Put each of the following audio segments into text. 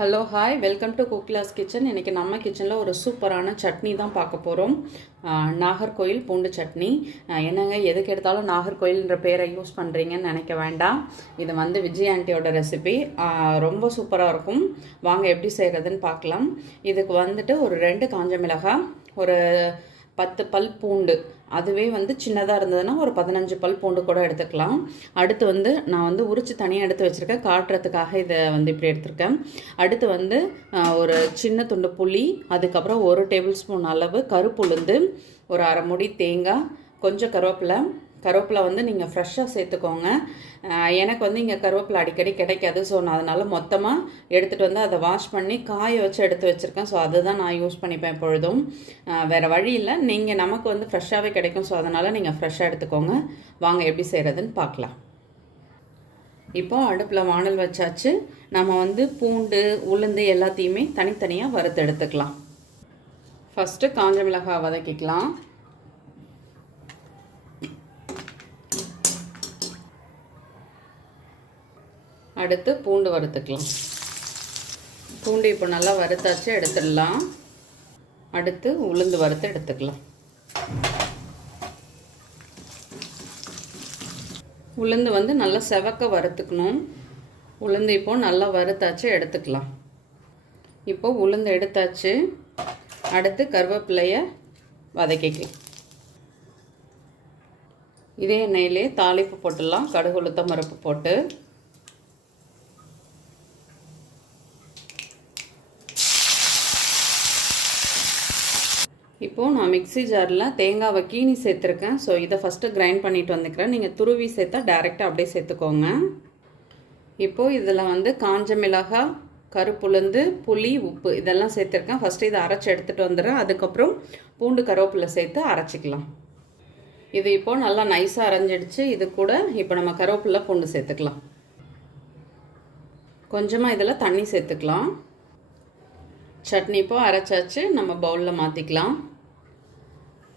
Hello hi welcome to குக்லாஸ் kitchen இன்றைக்கி நம்ம கிச்சனில் ஒரு சூப்பரான சட்னி தான் பார்க்க போகிறோம் நாகர்கோயில் பூண்டு சட்னி. என்னங்க எதுக்கு எடுத்தாலும் நாகர்கோயில்ன்ற பேரை யூஸ் பண்ணுறீங்கன்னு நினைக்க வேண்டாம். இது வந்து விஜய் ஆண்டியோட ரெசிபி ரொம்ப சூப்பராக இருக்கும். வாங்க எப்படி செய்கிறதுன்னு பார்க்கலாம். இதுக்கு வந்துட்டு ஒரு ரெண்டு காஞ்ச மிளகாய் ஒரு பத்து பல் பூண்டு. அதுவே வந்து சின்னதாக இருந்ததுன்னா ஒரு பதினஞ்சு பல் பூண்டு கூட எடுத்துக்கலாம். அடுத்து வந்து நான் வந்து உரித்து தனியாக எடுத்து வச்சுருக்கேன். காட்டுறதுக்காக இதை வந்து இப்படி எடுத்திருக்கேன். அடுத்து வந்து ஒரு சின்ன துண்டு புளி அதுக்கப்புறம் ஒரு டேபிள் ஸ்பூன் அளவு கருப்புளுந்து ஒரு அரை முடி தேங்காய் கொஞ்சம் கருவேப்பிலை கருவேப்பிலை வந்து நீங்கள் ஃப்ரெஷ்ஷாக சேர்த்துக்கோங்க. எனக்கு வந்து இங்கே கருவேப்பிலை அடிக்கடி கிடைக்காது. ஸோ நான் அதனால் மொத்தமாக எடுத்துகிட்டு வந்து அதை வாஷ் பண்ணி காய வச்சு எடுத்து வச்சுருக்கேன். ஸோ அதுதான் நான் யூஸ் பண்ணிப்பேன் எப்பொழுதும். வேறு வழி இல்லை. நீங்கள் நமக்கு வந்து ஃப்ரெஷ்ஷாகவே கிடைக்கும். ஸோ அதனால் நீங்கள் ஃப்ரெஷ்ஷாக எடுத்துக்கோங்க. வாங்க எப்படி செய்கிறதுன்னு பார்க்கலாம். இப்போ அடுப்பில் வானல் வச்சாச்சு. நம்ம வந்து பூண்டு உளுந்து எல்லாத்தையுமே தனித்தனியாக வறுத்து எடுத்துக்கலாம். ஃபஸ்ட்டு காஞ்ச மிளகாய் வதக்கிக்கலாம். அடுத்து பூண்டு வறுத்துக்கலாம். பூண்டு இப்போ நல்லா வறுத்தாச்சு எடுத்துடலாம். அடுத்து உளுந்து வறுத்து எடுத்துக்கலாம். உளுந்து வந்து நல்லா செவக்க வறுத்துக்கணும். உளுந்து இப்போ நல்லா வறுத்தாச்சு எடுத்துக்கலாம். இப்போ உளுந்து எடுத்தாச்சு. அடுத்து கருவேப்பிலையை வதக்கிக்கலாம். இதே எண்ணெயிலே தாளிப்பு போட்டுடலாம். கடுகு உளுத்தம் மரப்பு போட்டு. இப்போது நான் மிக்ஸி ஜாரில் தேங்காவை கீனி சேர்த்துருக்கேன். ஸோ இதை ஃபஸ்ட்டு கிரைண்ட் பண்ணிட்டு வந்துக்கிறேன். நீங்கள் துருவி சேர்த்தா டேரெக்டாக அப்படியே சேர்த்துக்கோங்க. இப்போது இதில் வந்து காஞ்ச மிளகாய் கருப்புளுந்து புளி உப்பு இதெல்லாம் சேர்த்துருக்கேன். ஃபஸ்ட்டு இதை அரைச்சி எடுத்துகிட்டு வந்துடுறேன். அதுக்கப்புறம் பூண்டு கருவேப்பிலை சேர்த்து அரைச்சிக்கலாம். இது இப்போது நல்லா நைஸாக அரைஞ்சிடுச்சு. இது கூட இப்போ நம்ம கருவேப்பிலை பூண்டு சேர்த்துக்கலாம். கொஞ்சமாக இதில் தண்ணி சேர்த்துக்கலாம். சட்னி இப்போ அரைச்சாச்சு. நம்ம பவுலில் மாற்றிக்கலாம்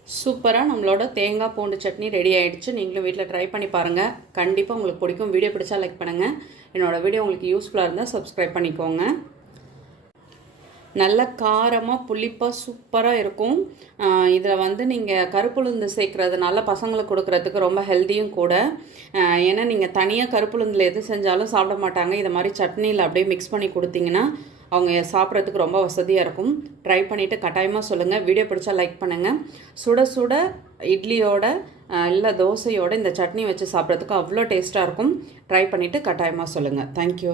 சூப்பராக நம்மளோட தேங்காய் பூண்டு சட்னி ரெடி ஆகிடுச்சு நீங்களும் வீட்டில் ட்ரை பண்ணி பாருங்கள் கண்டிப்பாக உங்களுக்கு பிடிக்கும். வீடியோ பிடிச்சா லைக் பண்ணுங்கள் என்னோடய வீடியோ உங்களுக்கு யூஸ்ஃபுல்லாக இருந்தால் சப்ஸ்கிரைப் பண்ணிக்கோங்க. நல்ல காரமாக புளிப்பாக சூப்பராக இருக்கும். இதில் வந்து நீங்கள் கருப்புளுந்து சேர்க்குறதுனால பசங்களுக்கு கொடுக்குறதுக்கு ரொம்ப ஹெல்த்தியும் கூட. ஏன்னா நீங்கள் தனியாக கருப்புளுந்தில் எது செஞ்சாலும் சாப்பிட மாட்டாங்க. இதை மாதிரி சட்னியில் அப்படியே மிக்ஸ் பண்ணி கொடுத்தீங்கன்னா அவங்க சாப்பிட்றதுக்கு ரொம்ப வசதியாக இருக்கும். ட்ரை பண்ணிவிட்டு கட்டாயமாக சொல்லுங்கள் வீடியோ பிடிச்சா லைக் பண்ணுங்கள் சுட சுட இட்லியோட இல்லை தோசையோட இந்த சட்னி வச்சு சாப்பிட்றதுக்கு அவ்வளோ டேஸ்ட்டாக இருக்கும். ட்ரை பண்ணிவிட்டு கட்டாயமாக சொல்லுங்கள் தேங்க்யூ